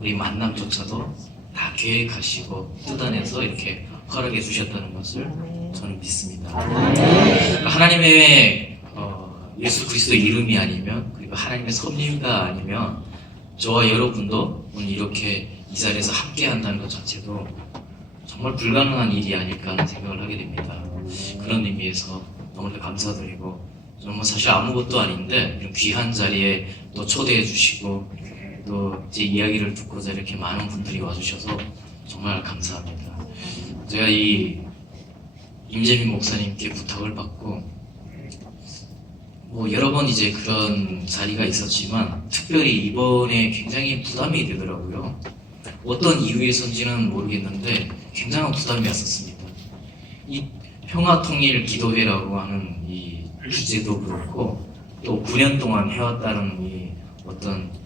우리 만남조차도 다 계획하시고 뜯어내서 이렇게 허락해 주셨다는 것을 저는 믿습니다. 하나님의 예수 그리스도 이름이 아니면, 그리고 하나님의 섭리가 아니면 저와 여러분도 오늘 이렇게 이 자리에서 함께 한다는 것 자체도 정말 불가능한 일이 아닐까 하는 생각을 하게 됩니다. 그런 의미에서 너무나 감사드리고, 정말 사실 아무것도 아닌데 이런 귀한 자리에 또 초대해 주시고 또 제 이야기를 듣고자 이렇게 많은 분들이 와주셔서 정말 감사합니다. 제가 이 임재민 목사님께 부탁을 받고 여러 번 이제 그런 자리가 있었지만 특별히 이번에 굉장히 부담이 되더라고요. 어떤 이유에서인지는 모르겠는데 굉장한 부담이 왔었습니다. 이 평화통일기도회라고 하는 이 주제도 그렇고 또 9년 동안 해왔다는 이 어떤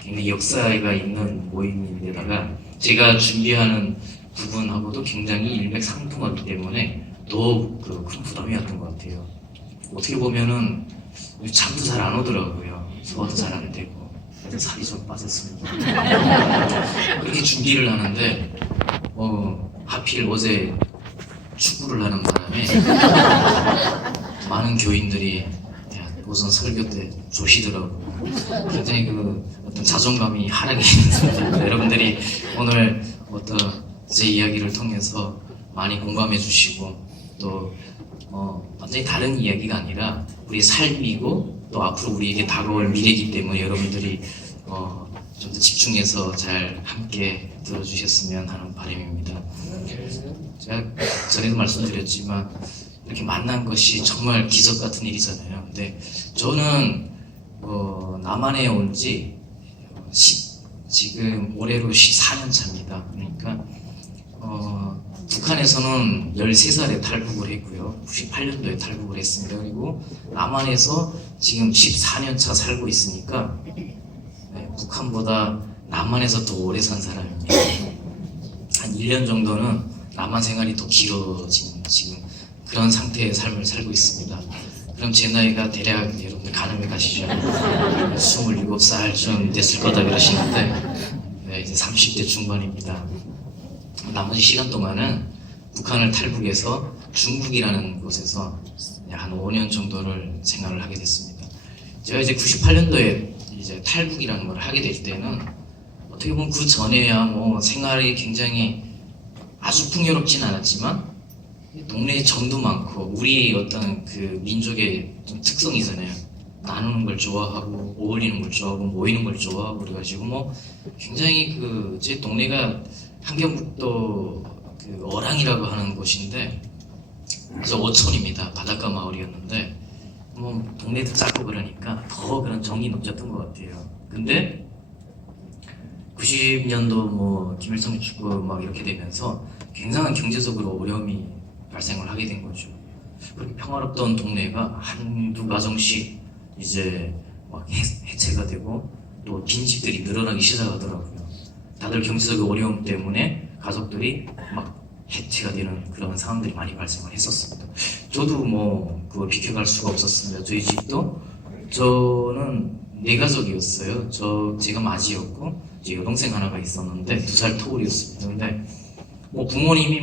굉장히 역사가 있는 모임인데다가 제가 준비하는 부분하고도 굉장히 일맥상통하기 때문에 더욱 큰 부담이 왔던 것 같아요. 어떻게 보면은 잠도 잘 안 오더라고요. 소화도 잘 안 되고 살이 좀 빠졌습니다. 그렇게 준비를 하는데 하필 어제 축구를 하는 바람에 많은 교인들이 우선 설교 때 조시더라고요. 굉장히 어떤 자존감이 하락이 있습니다. 여러분들이 오늘 어떤 제 이야기를 통해서 많이 공감해 주시고 또 완전히 다른 이야기가 아니라 우리 삶이고 또 앞으로 우리에게 다가올 미래이기 때문에 여러분들이 좀 더 집중해서 잘 함께 들어주셨으면 하는 바람입니다. 제가 전에도 말씀드렸지만 이렇게 만난 것이 정말 기적 같은 일이잖아요. 근데 저는 남한에 온 지 지금 올해로 14년 차입니다. 그러니까 북한에서는 13살에 탈북을 했고요. 98년도에 탈북을 했습니다. 그리고 남한에서 지금 14년 차 살고 있으니까 북한보다 남한에서 더 오래 산 사람입니다. 한 1년 정도는 남한 생활이 더 길어진 지금 그런 상태의 삶을 살고 있습니다. 그럼 제 나이가 대략 여러분들 가늠해 가시죠. 27살쯤 됐을 거다 그러시는데 이제 30대 중반입니다. 나머지 시간 동안은 북한을 탈북해서 중국이라는 곳에서 한 5년 정도를 생활을 하게 됐습니다. 제가 이제 98년도에 이제 탈북이라는 걸 하게 될 때는 어떻게 보면 그 전에야 생활이 굉장히 아주 풍요롭진 않았지만 동네에 정도 많고 우리 어떤 그 민족의 좀 특성이잖아요. 나누는 걸 좋아하고 어울리는 걸 좋아하고 모이는 걸 좋아하고 그래가지고 굉장히 제 동네가 함경북도 어랑이라고 하는 곳인데 그래서 어촌입니다. 바닷가 마을이었는데 동네도 작고 그러니까 더 그런 정이 넘쳤던 것 같아요. 근데 90년도 김일성 죽고 이렇게 되면서 굉장한 경제적으로 어려움이 발생을 하게 된 거죠. 그렇게 평화롭던 동네가 한두 가정씩 이제 해체가 되고 또 빈집들이 늘어나기 시작하더라고요. 다들 경제적 어려움 때문에 가족들이 해체가 되는 그런 상황들이 많이 발생을 했었습니다. 저도 그걸 비켜갈 수가 없었습니다. 저희 집도 저는 4가족이었어요. 제가 맏이었고 제 여동생 하나가 있었는데 2살 터울이었습니다. 근데 부모님이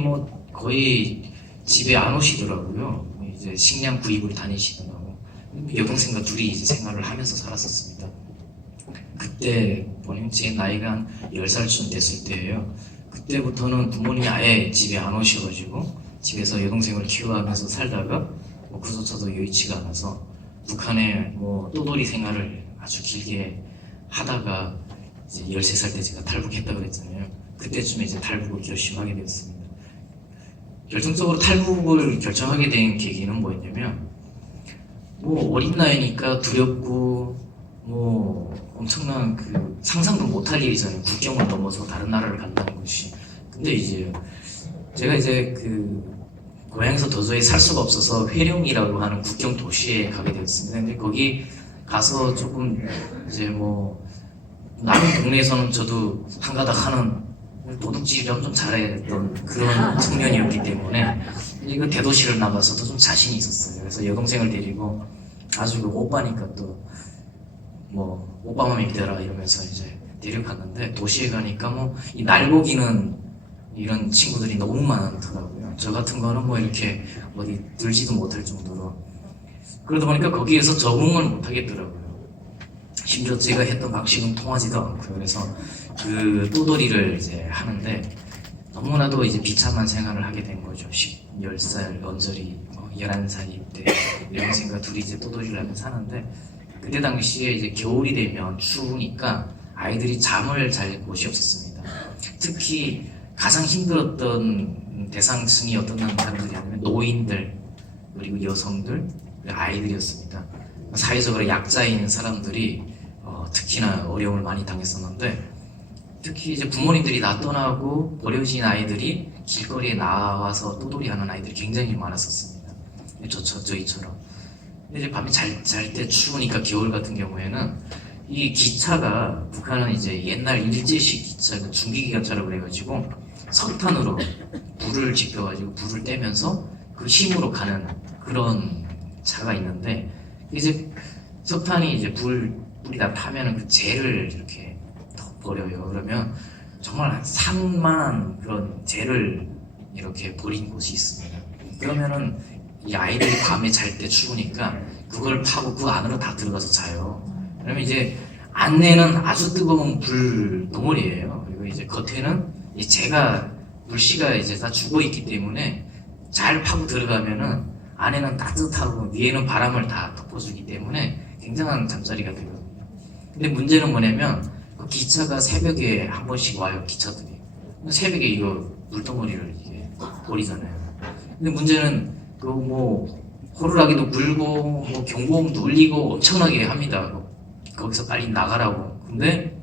거의 집에 안 오시더라고요. 이제 식량 구입을 다니시더라고. 여동생과 둘이 이제 생활을 하면서 살았었습니다. 그때 보면 제 나이가 한 10살쯤 됐을 때예요. 그때부터는 부모님이 아예 집에 안 오셔가지고 집에서 여동생을 키워가면서 살다가 그조차도 여의치가 않아서 북한에 또돌이 생활을 아주 길게 하다가 이제 13살 때 제가 탈북했다고 그랬잖아요. 그때쯤에 이제 탈북을 결심하게 되었습니다. 결정적으로 탈북을 결정하게 된 계기는 뭐였냐면 어린 나이니까 두렵고 엄청난 상상도 못할 일이잖아요. 국경을 넘어서 다른 나라를 간다는 것이. 근데 이제 제가 이제 고향에서 도저히 살 수가 없어서 회룡이라고 하는 국경 도시에 가게 되었습니다. 근데 거기 가서 조금 이제 남의 동네에서는 저도 한가닥 하는 도둑질을 좀 잘했던 그런 청년이었기 때문에 이거 대도시를 나가서도 좀 자신이 있었어요. 그래서 여동생을 데리고 아주 오빠니까 또 오빠만 믿더라 이러면서 이제 데려갔는데 도시에 가니까 뭐 이 날고기는 이런 친구들이 너무 많더라고요. 저 같은 거는 뭐 이렇게 어디 들지도 못할 정도로 그러다 보니까 거기에서 적응을 못 하겠더라고요. 심지어 제가 했던 방식은 통하지도 않고요. 그래서 그 또돌이를 이제 하는데 너무나도 이제 비참한 생활을 하게 된 거죠. 10살 언저리 11살이 때 여동생과 둘이 이제 또돌이를 하며 사는데 그때 당시에 이제 겨울이 되면 추우니까 아이들이 잠을 잘 곳이 없었습니다. 특히 가장 힘들었던 대상층이 어떤 사람들이냐면 노인들 그리고 여성들 그리고 아이들이었습니다. 사회적으로 약자인 사람들이 특히나 어려움을 많이 당했었는데 특히 이제 부모님들이 다 떠나고 버려진 아이들이 길거리에 나와서 또돌이 하는 아이들이 굉장히 많았었습니다. 저희처럼. 근데 이제 밤에 잘 때 추우니까 겨울 같은 경우에는 이 기차가 북한은 이제 옛날 일제식 기차, 중기기관차라고 그래가지고 석탄으로 불을 지펴가지고 불을 떼면서 그 힘으로 가는 그런 차가 있는데 이제 석탄이 이제 불이 다 타면은 그 재를 이렇게 버려요. 그러면 정말 한 산만한 그런 재를 이렇게 버린 곳이 있습니다. 그러면은 이 아이들이 밤에 잘 때 추우니까 그걸 파고 그 안으로 다 들어가서 자요. 그러면 이제 안에는 아주 뜨거운 불 덩어리예요. 그리고 이제 겉에는 이 재가 불씨가 이제 다 죽어 있기 때문에 잘 파고 들어가면은 안에는 따뜻하고 위에는 바람을 다 덮어주기 때문에 굉장한 잠자리가 되거든요. 근데 문제는 뭐냐면 그 기차가 새벽에 한 번씩 와요. 기차들이 새벽에 이거 물덩어리를 이게 버리잖아요. 근데 문제는 그 뭐 호루라기도 불고 뭐 경보음도 울리고 엄청나게 합니다. 거기서 빨리 나가라고. 근데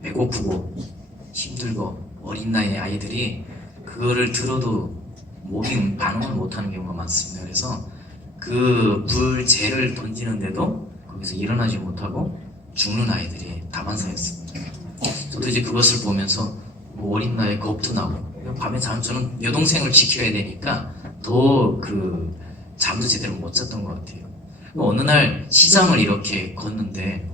배고프고 힘들고 어린 나이의 아이들이 그거를 들어도 목이 반응을 못하는 경우가 많습니다. 그래서 그 불재를 던지는데도 거기서 일어나지 못하고 죽는 아이들이 다반사였습니다. 저도 이제 그것을 보면서 뭐 어린 나이에 겁도 나고 밤에 저는 여동생을 지켜야 되니까 더 그 잠도 제대로 못 잤던 것 같아요. 어느 날 시장을 이렇게 걷는데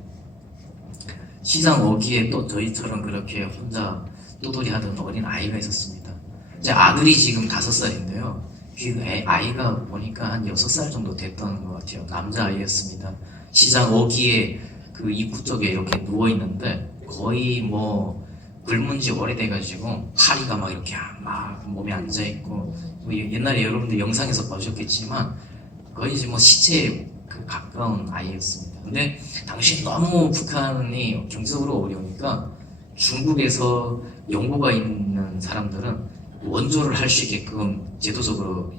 시장 어귀에 또 저희처럼 그렇게 혼자 또돌이 하던 어린 아이가 있었습니다. 제 아들이 지금 5살인데요. 그 아이가 보니까 한 6살 정도 됐던 것 같아요. 남자아이였습니다. 시장 어귀에 그 입구 쪽에 이렇게 누워있는데 거의 뭐 굶은 지 오래돼가지고 파리가 막 이렇게 막 몸에 앉아있고 뭐 옛날에 여러분들 영상에서 보셨겠지만 거의 이제 뭐 시체에 그 가까운 아이였습니다. 근데 당시 너무 북한이 경제적으로 어려우니까 중국에서 연고가 있는 사람들은 원조를 할 수 있게끔 제도적으로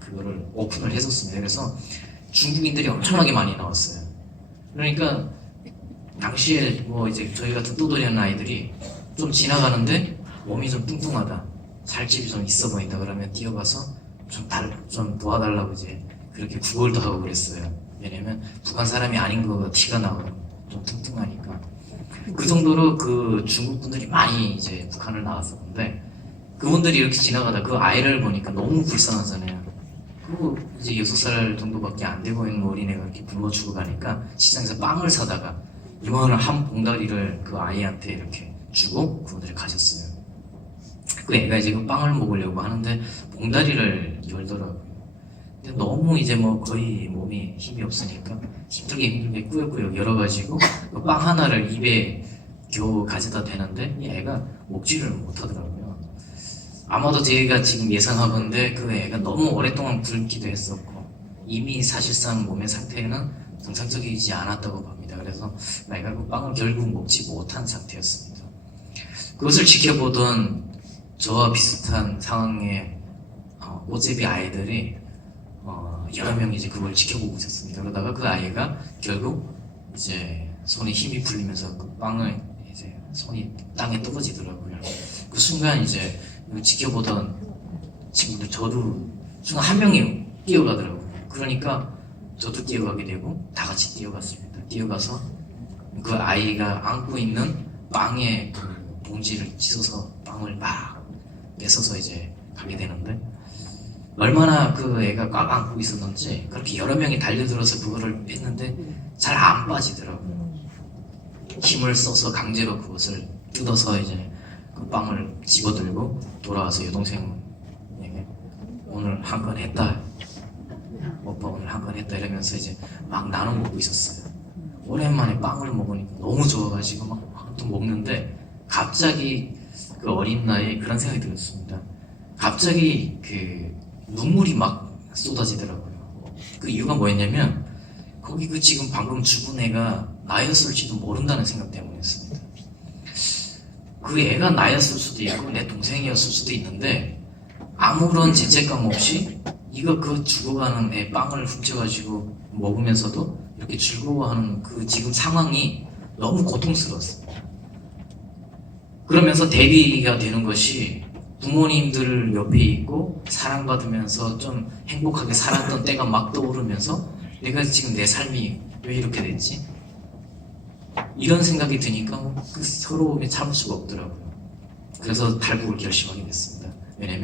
그거를 오픈을 했었습니다. 그래서 중국인들이 엄청나게 많이 나왔어요. 그러니까 당시에 뭐 이제 저희 같은 또돌이 하는 아이들이 좀 지나가는데 몸이 좀 뚱뚱하다, 살집이 좀 있어 보인다 그러면 뛰어가서 좀 도와달라고 이제 그렇게 구걸도 하고 그랬어요. 왜냐면 북한 사람이 아닌 거가 티가 나고 좀 뚱뚱하니까. 그 정도로 그 중국 분들이 많이 이제 북한을 나왔었는데 그분들이 이렇게 지나가다 그 아이를 보니까 너무 불쌍하잖아요. 그리고 이제 6살 정도밖에 안 되고 있는 어린애가 이렇게 굶어 죽어가니까 시장에서 빵을 사다가 이만한 한 봉다리를 그 아이한테 이렇게 주고 그분들이 가셨어요. 그 애가 이제 그 빵을 먹으려고 하는데 봉다리를 열더라고요. 근데 너무 이제 뭐 거의 몸이 힘이 없으니까 힘들게 꾸역꾸역 열어가지고 그 빵 하나를 입에 겨우 가져다 대는데 이 애가 먹지를 못하더라고요. 아마도 제가 지금 예상하건데 그 애가 너무 오랫동안 굶기도 했었고 이미 사실상 몸의 상태는 정상적이지 않았다고 봅니다. 그래서 애가 그 빵을 결국 먹지 못한 상태였습니다. 그것을 지켜보던 저와 비슷한 상황의 오제비 아이들이 여러 명이 이제 그걸 지켜보고 있었습니다. 그러다가 그 아이가 결국 이제 손에 힘이 풀리면서 그 빵을 이제 손이 땅에 떨어지더라고요. 그 순간 이제 지켜보던 친구들 저도 순간 한 명이 뛰어가더라고요. 그러니까 저도 뛰어가게 되고 다 같이 뛰어갔습니다. 뛰어가서 그 아이가 안고 있는 빵에 그 봉지를 찢어서 빵을 막 뺏어서 이제 가게 되는데 얼마나 그 애가 꽉 안고 있었는지 그렇게 여러 명이 달려들어서 그거를 뺐는데 잘 안 빠지더라고요. 힘을 써서 강제로 그것을 뜯어서 이제 그 빵을 집어들고 돌아와서 여동생에게 오늘 한 건 했다. 오빠 오늘 한 건 했다 이러면서 이제 막 나눠 먹고 있었어요. 오랜만에 빵을 먹으니까 너무 좋아가지고 막 또 먹는데 갑자기 그 어린 나이에 그런 생각이 들었습니다. 갑자기 그 눈물이 막 쏟아지더라고요. 그 이유가 뭐였냐면 거기 그 지금 방금 죽은 애가 나였을지도 모른다는 생각 때문이었습니다. 그 애가 나였을 수도 있고 내 동생이었을 수도 있는데 아무런 죄책감 없이 이거 그 죽어가는 애 빵을 훔쳐가지고 먹으면서도 이렇게 즐거워하는 그 지금 상황이 너무 고통스러웠어요. 그러면서 대비가 되는 것이 부모님들 옆에 있고 사랑받으면서 좀 행복하게 살았던 때가 막 떠오르면서 내가 지금 내 삶이 왜 이렇게 됐지? 이런 생각이 드니까 그 서러움이 참을 수가 없더라고요. 그래서 탈북을 결심하게 됐습니다. 왜냐면